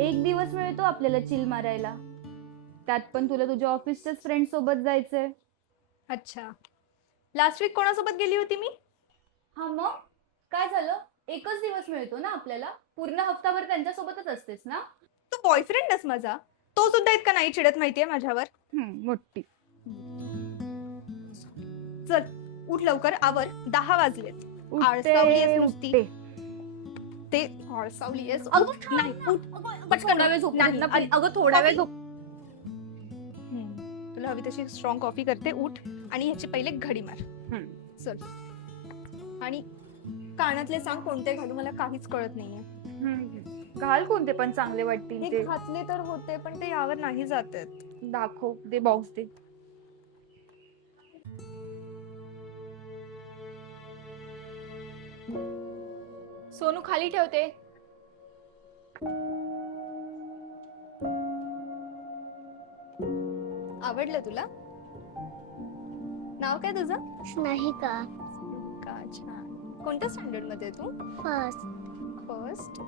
एक दिवस मिळतो आपल्याला चिल मारायला, त्यात पण तुला तुझ्या ऑफिसच्याच फ्रेंड सोबत जायचंय. अच्छा, लास्ट वीक कोणासोबत गेली होती मी? हा मग काय झालं, एकच दिवस मिळतो ना आपल्याला, पूर्ण हफ्ताभर त्यांच्यासोबतच असतेस ना. तो बॉयफ्रेंडच माझा, तो सुद्धा इतका नाही चिडत माहितीये माझ्यावर. मोठी. चल उठ लवकर, आवर, 10 वाजलेत. आळसावली आहेस नुसती. ते आळसावली आहेस. नाही उठ पटकन. नाही, अगं थोडा वेळ झोप. तुला हवी तशी स्ट्रॉंग कॉफी करते, उठ आणि ह्याची पहिले घडी मार. चल, आणि कानातले सांग कोणते घालू, मला काहीच कळत नाहीये. घाल कोणते पण चांगले वाटतील हे ते. घातले तर होते, पण ते यावर नाही जात आहेत. दाखव, दे बॉक्स दे. सोनू खाली ठेवते. आवडलं तुला? नाव काय तुझं? स्नेहिका. का छान. कोणत्या स्टँडर्ड मध्ये आहे तू? फर्स्ट.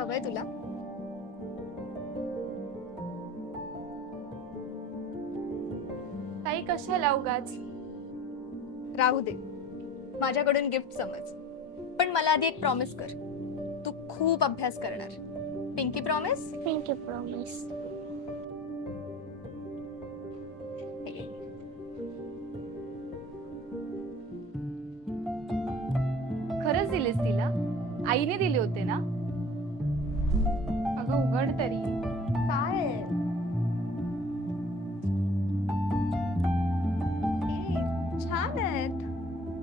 हवंय तुला? ताई कशाला उगाच. राहू दे, माझ्याकडून गिफ्ट समज, पण मला आधी एक प्रॉमिस कर. तू खूप अभ्यास करणार. Pinky promise? Pinky promise. खरंच दिलेस तिला? आईने दिले होते ना? अगं उघड तरी. काय छान आहेत.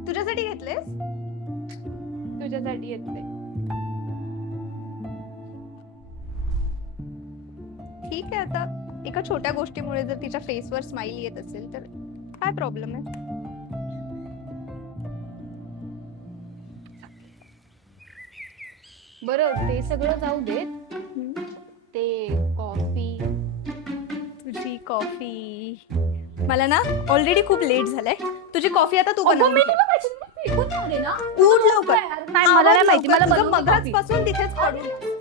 तुझ्यासाठी घेतलेस? तुझ्यासाठी येते. ठीक आहे, आता एका छोट्या गोष्टीमुळे जर तिच्या फेसवर स्माइल येत असेल तर काय प्रॉब्लेम आहे? बरं ते सगळं जाऊ देत. ते कॉफी. तुझी कॉफी. मला ना ऑलरेडी खूप लेट झालंय. तुझी कॉफी आता तू बनव. फेकून जाऊ दे ना. उठ लवकर. नाही मला नाही माहिती, मला मगाच पासून तिथेच पडून